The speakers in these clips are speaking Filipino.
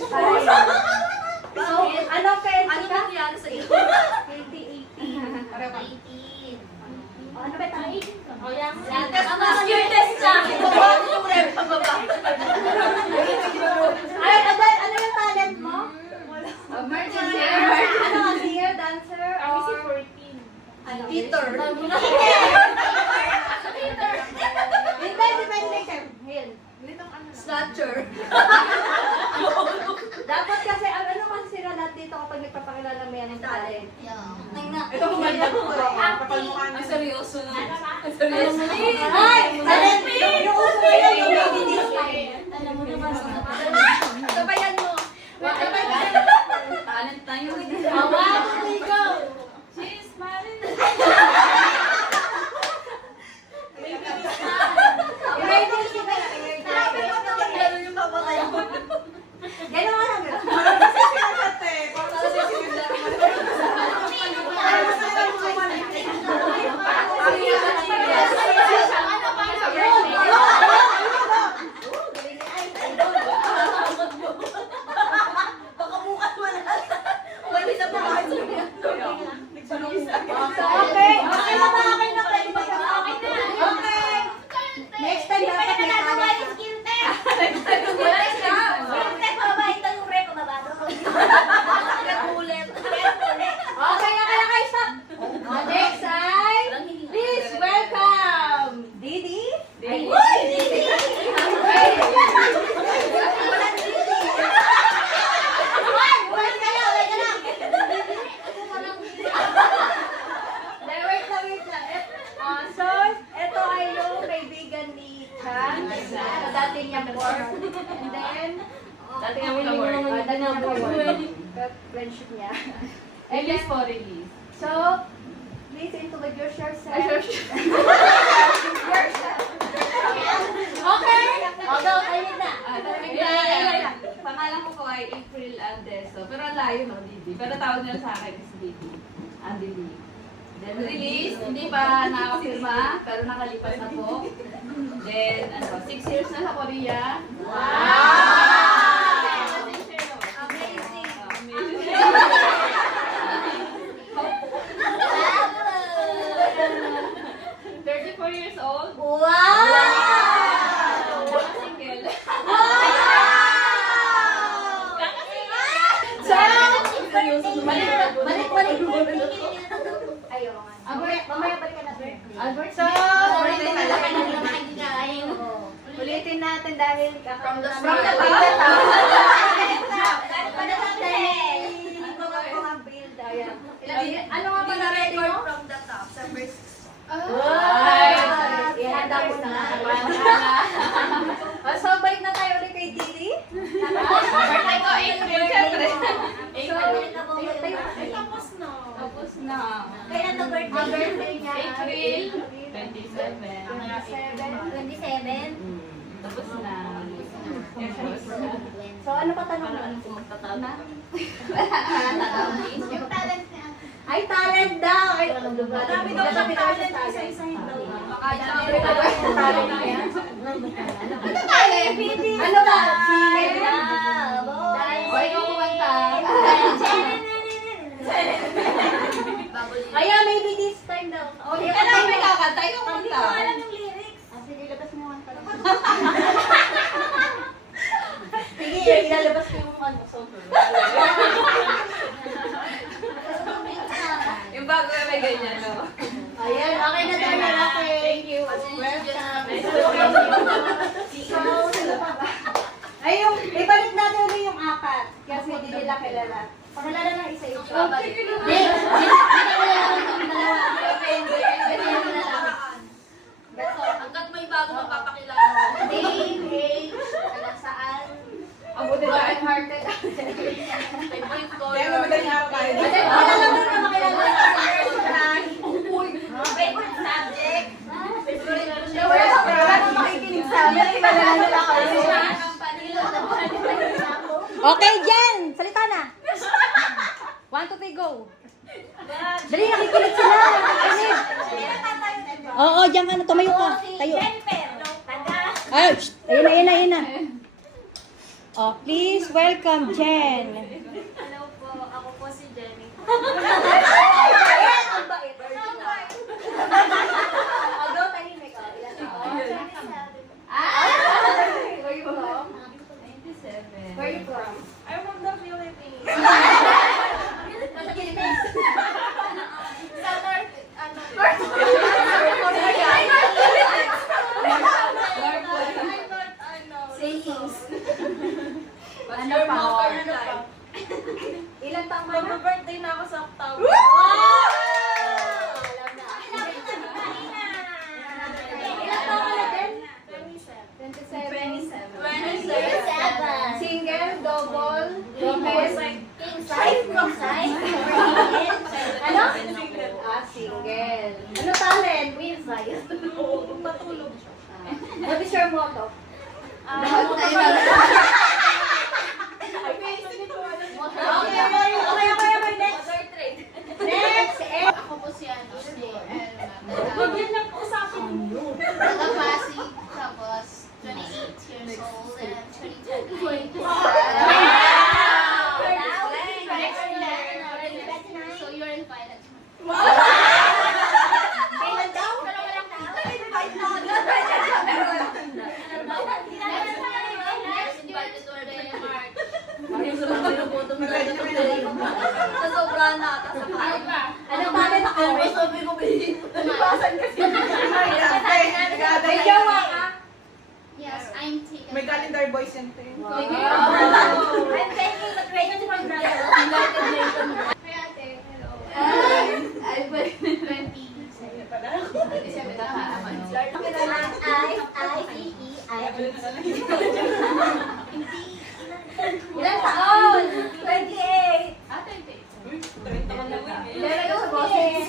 So, anong kaya Ano nangyari sa iyo? 2018. 18. Ano ba tayo? Skill test siya. Babago yung rep sa baba. Ay, ano yung talent mo? Ano ka, singer, dancer, or... Peter. Hindi, depende ka. Ngayon. Snatcher. Dapat kasi, ano kasi sila lahat dito kapag nagpapakilala mo yan ng talent. Ito kumanda ko. Ang seryoso na. Ang seryoso. Ay! Talent! Yung uso ngayon, yung baby this time. Alam mo naman. Sabayan mo. Talent na yun. Go! She's smiling. Emergency ba yan? Ganun yung papatay ko. Gano'n nga lang. Baka bukas wala. Wala na ba? Okay. Okay na ba? Okay na ba? Okay. Next time dapat may talent ka. Okay na, stop. Next ay, please welcome Didi. Wait lang. So, ito ay yung kaibigan ni Chan. Dati niya work. And then, Dati nga mo work. dati niya work. Friendship niya. Release po, release. So, please introduce yourself. Okay? Go, ayun na. Pangalan ko po ay April Andeso. Pero ang layo no, Didi. Pero tawag nila sa akin is Didi. Andili. Then release, hindi pa nakakapirma, pero nakalipas na po. Then, 6 years na sa Korea. Amazing. 34 years old. Wow! Single. Balik. Ayaw nga. Mamaya balik ka na. Albert, So, ulitin natin dahil From the from the start. Ano nga ba na-ready mo? From the top, sa first. Ay! Ihanda mo na. So, balik na tayo ulit kay Didi. Birthday ko, April, syempre. Tapos na. Tapos na. Kailan na birthday niya? April 27. 27. Tapos na. So, ano pa tanong mo? Kung magtataw na? Tatawag din. Yung talent niya. Ay, talent daw! Ay, marami daw siya talent. Isa-isahin daw. Makadami daw yung talent niya. Ano talent? Ano ba? O, ikaw kumanta. Kaya maybe this time daw. Okay, Ano ba ikaw kanta? Ikaw kumanta. yung lyrics. Sige, labas mo yung kanta. Sige, ilalabas ko yung ano, song. Yung bago may ganyan, no? Ayan, okay na daw na. Thank you. Welcome. So, sino pa ba? Ay, ibalik natin ulit yung apat. Kasi hindi nila kilala. Pakilala ng isa-isa. Hindi kilala ng dalawa. Hanggat may bago magpapakilala mo. Name, age, taga saan. Abutin ka and hearted. Favorite color. Kilala mo na makilala sa Favorite subject. Wala nang makikinig sa amin. Kilala nila kami. Okay, Jen! Salita na! 1, 2, 3, go! Dali, nakikinig sila! Nakikinig! Oo, diyan ka na. Tumayo ka. Tayo. Ay, ayun na. Oh, please welcome Jen. Hello po, ako po si Jenny. Ang bait. Although tahimik ka, ilan taon? Where you from? 97. Where you from? I'm from the Philippines. Sa North, Sayings. What's Ano your pa? motto Ano in pa? life? Ilan taong ka na? Mag-birthday na ako sa October. Wow! Alam na. Ilan taong ka na din? 27. 27. Single, double, triple, King size, king size. ano? Single. Ano talent? Queen size. Patulog siya. What is your motto? Okay, next. Next, Ako po si Angie. Taga-Pasig, tapos 28 years old and 2020. So you're invited. Kailan daw? Invited to our Denmark. Sa sobrang nata sa kaya. Anong talent ako? Sabi ko, Ibasan kasi. May jowa ka? Yes, I'm taken. May calendar boys yan, te. I'm taking the credit from brother. United Nations. Hi, ate. Hello. Ay, 27. Ilan taon? 28. Ah, 28. Ilan ko sa boses?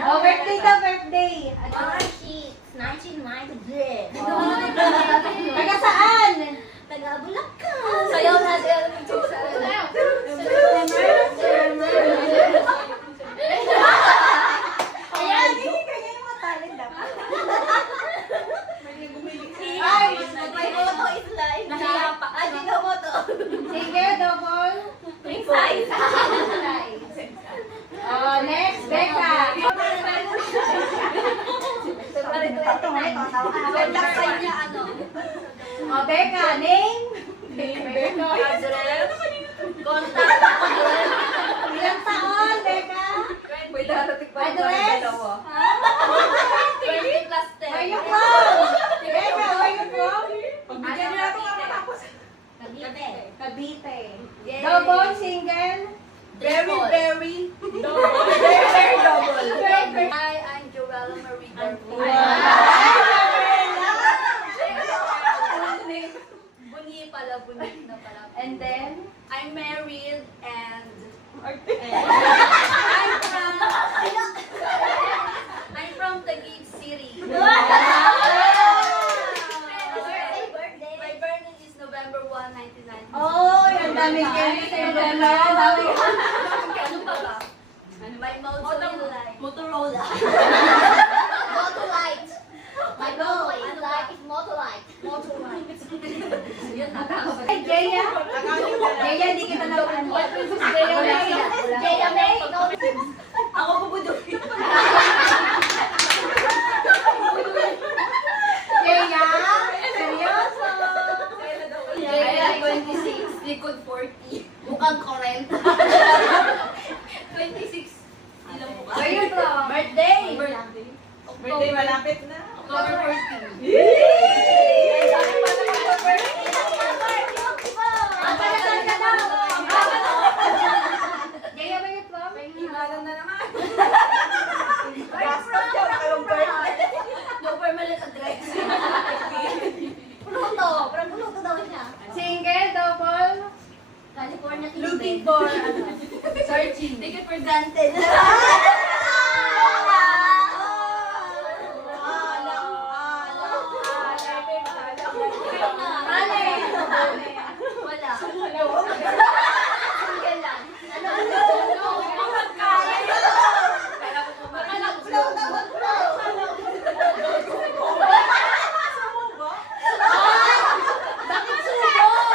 Oh, birthday ka, birthday. Taga saan? Sayaw natin. Ayan, hindi kanya yung mga talent dapat. Ay, may moto is life. Nahiya pa. Single, double. Size. Oh, next, Becca. Oh, Becca, name? Address. Contact. Ilang taon, Becca? May darating pa yung Address? dalawa. 20 plus 10. Where you from? Becca, where you from? Pagbigyan niyo natin ang matapos. Cavite. Yay. Double, single? Very, very double. Very double. Hi, I'm Joella Marie Garcia. Bunyi pala, bunyi na pala. And then? I'm married and I'm from Taguig City. My birthday is November 1, 1990. Oh, ang dami kayo sa November. Ano pa ba? My motto in life. Motorola. Motolite. My motto in life is Motolite. Yun, nakakabalik. Ay, Jaya. Jaya, di kita naman. Jaya May. Jaya May. Ako pupudukin. Jaya. Seryoso. Jaya, 26. Likod 40. Mukhang current. 26. Ilang mo ka? Where you from? Birthday. Birthday malapit na. October 14. Palasan ka daw. Jaya, where you from? Imalan na naman. Basta siya, walang birthday. No permanent address. Puluto daw niya. Single, double. California Looking for, Searching. Take it for granted. Wala. Single lang. Bakit subo?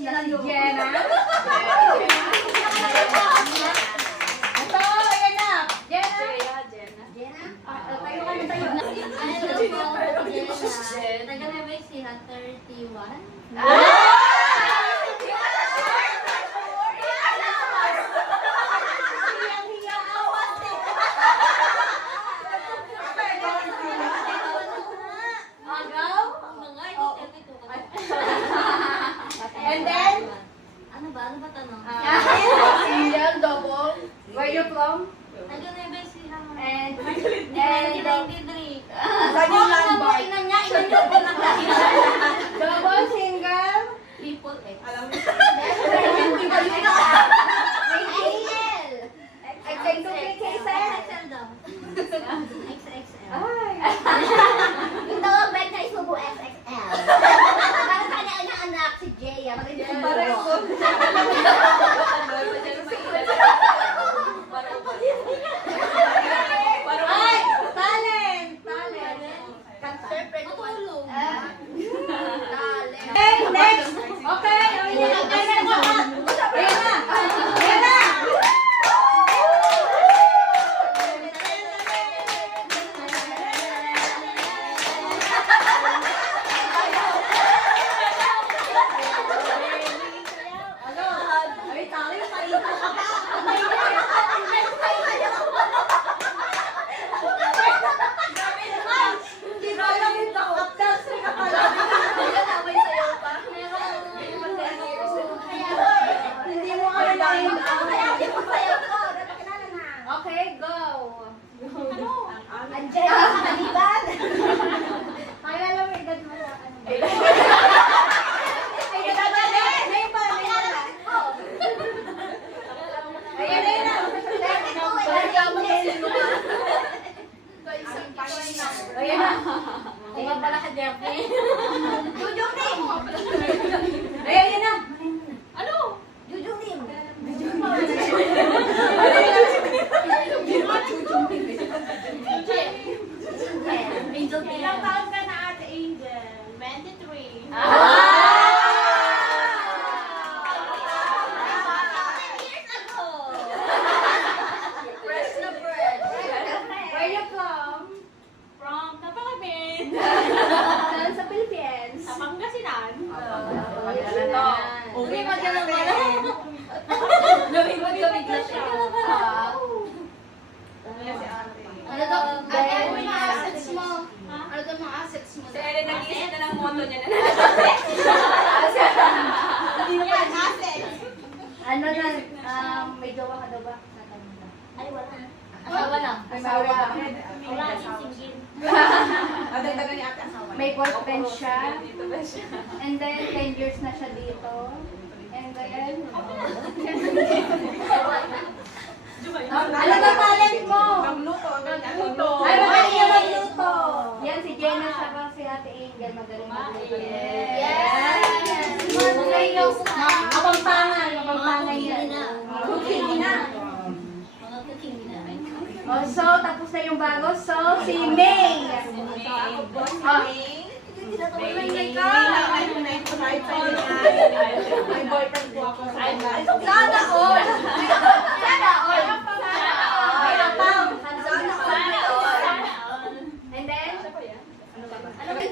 na si Jenna. Ito, ayan na. Jenna. Jenna? Tayo ka na tayo. Hello po, Jenna. Taga Nueva Ecija, 31. Agaw? Mga ito, 32 ka. And then? Ano ba? Ano ba tanong? Angel, double. Where you from? Taga Nueva Ecija. And 1993. Saan yung landmark? Ina niya po nakakita. double single. Triple X. Alam mo, XL. XL duplicate set. XXL daw. XXL. Ay. Yung tawag ba na isubo XXL. Para sa kanya anak si Jaya. Parang ko. Ay! Talent! Talent! Siyempre, matulog. Hey, next! Okay, ayan na. Ayan na. Ayan na. Ayan na. Ano? Ay, tali, paito ka pa. Hindi ba alam yung top dancer ka pala? Hindi mo alam yung Okay, go. Angela, Kaliban. Pakilala mo edad mo sa ano. Ay, edad mo din. May pa, may pa. Ayan, ayan na. Ayan na. Kung nga pala ka, Jeffrey. Jujung Lim. Ayan, ayan na. Jujung Lim. Angel Lim. ilang taon ka na ate Angel? 23. Fresh na fresh. Where you from? From Napakabit. Saan sa Philippines? Sa Pangasinan. Uwi magandang wala. Lumipad kami na siya. Kaya si ate. Ano daw? Ano yung mga assets mo? Ano daw mga assets mo? Si Ellen nag-iisip na ng moto niya na Yan, assets. Ano na, may jowa ka daw ba? Ay, wala. Asawa lang. Asawa. Wala, single. Nadagdagan ni ate asawa. May boyfriend siya. Dito ba siya? And then, 10 years na siya dito. And then, ano ba talent mo? Magluto. Magluto. Ay, magaling ka magluto. Yan, si Jenna siya ba si Ate Angel. Magaling magluto. Yes! Magaling yung mapampangan. Mapampangan yan. Cooking na. Mga cooking na. Oh, so, tapos na yung bago. So, si May. Oh, May boyfriend po ako. sana all. Sana all. May apam. Sana all. And then,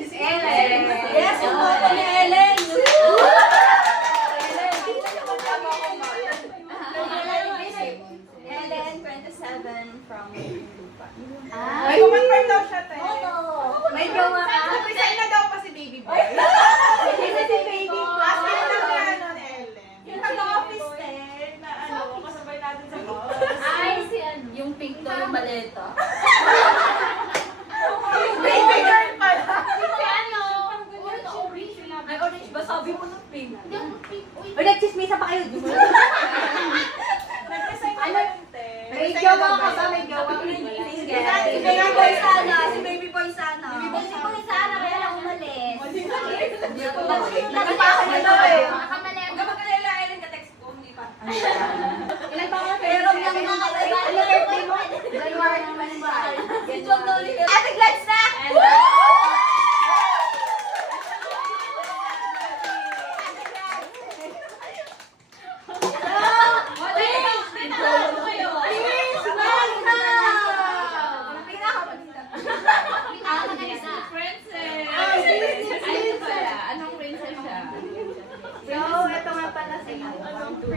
si Ellen. Yes, yung photo ni Ellen. And then, 27 from May kumonfirm daw siya, te. may jowa ka. Resign na daw pa si baby boy. Isa si baby ko. Asking lang ni ano ni Ellen. Yung taga-office, te, na ano, kasabay natin sa boss. Ay, si ano? Yung pink to yung baleta. Baby girl pala. Si ano? Ay, orange ba? Sabi mo ng pink. O, nagchismisa pa kayo. Nag-resign na ba yun, te? May jowa ka ba? May jowa ka. Si baby boy sana. Si baby boy sana. Si baby boy sana. Kaya lang umalis. Nagpasa niya daw eh. Makakamalit. Huwag ka mag-alala, Ellen, ka-text ko. Hindi pa. Ilan pa ka? Pero yung mga birthday mo? January 25. Si John Dolly. Ate Glitz na!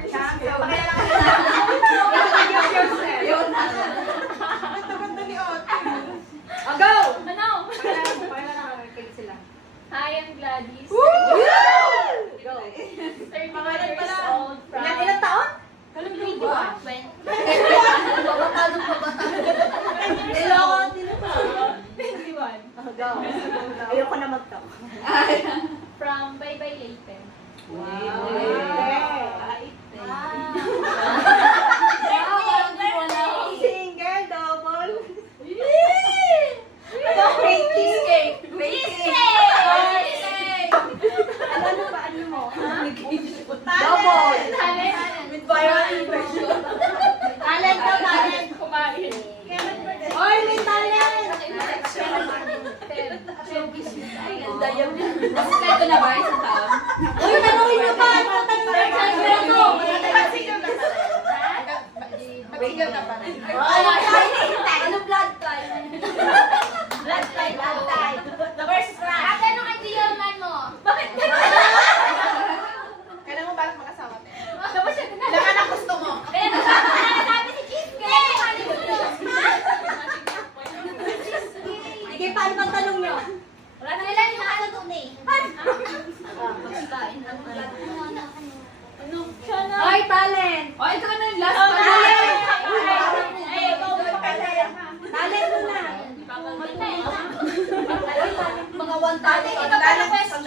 Yun na. Ganda ni Ote. Oh, go! Ano? Pakilala ka, kilig sila. Hi, I'm Gladys. Go! 30 Pangalan years pala. old from... Ilang taon? Kalang 21. Niloko, Oh, go. Ayoko na mag-talk. From Baybay Layton. Single, double. Ano, crazy? Ano ba? Ano mo? Double. Talent. Talent daw, talent. Kumain. Oy, may talent! Kompleto na ba? Isang taon? Uy, tanongin nyo pa! Ano ang tanongin? Single ka pa rin. Ano blood type? Blood type. The first crush. Ate, anong ideal man mo? Kailan mo balak mag-asawa, te? Tapos siya na. Ilan anak gusto mo? Eh, nagsasabi si Cheesecake! Sige, paano bang tanong nyo? Wala na ilan yung ano doon eh. Oy, talent! O, ito na yung last Oh, one. talent! Ay, ikaw ba kaya? Talent mo na. Mga one talent. Ito pa na question.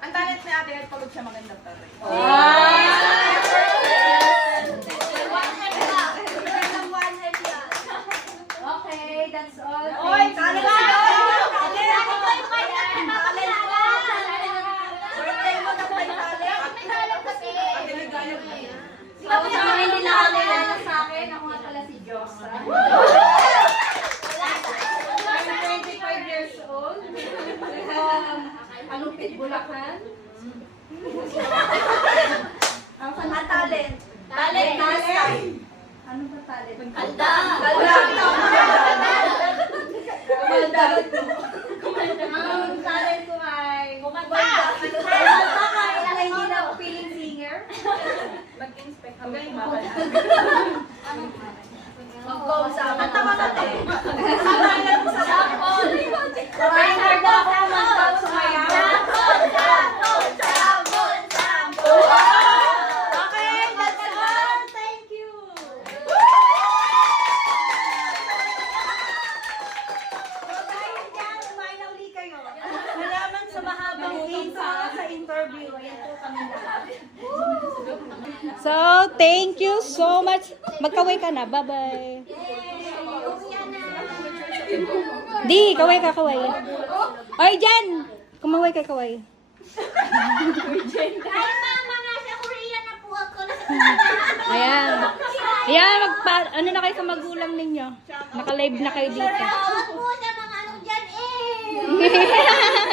Ang talent ni ate, pagod siya maganda pa rin. Okay, that's all. Oy, talent ka! Tapos ang hindi nakakilala sa akin, ako nga pala si Josa. I'm 25 years old. Alupit Bulacan. Ang talent. Talent. Ano ba talent? Kalda. Ang talent ko ay Kumanta. ay hindi na ako feeling singer. Mag-inspect kami kumakan. Mag-go sa Kanta ka natin. Reminder na ako mag-talk sumayaw. Okay, that's all. Thank you. So dahil dyan, kumain na uli kayo. Malaman sa mahabang intro sa interview. Ayan po kami lahat. So, thank you so much. Magkaway ka na. Bye-bye. Di, kaway ka, kaway. Oy, dyan! Kumaway ka, kaway. Kahit mama nga sa Korean na po ako. Ayan. Ayan, ano na kayo sa magulang ninyo? Naka-live na kayo dito. Tawag po sa mga ano dyan eh.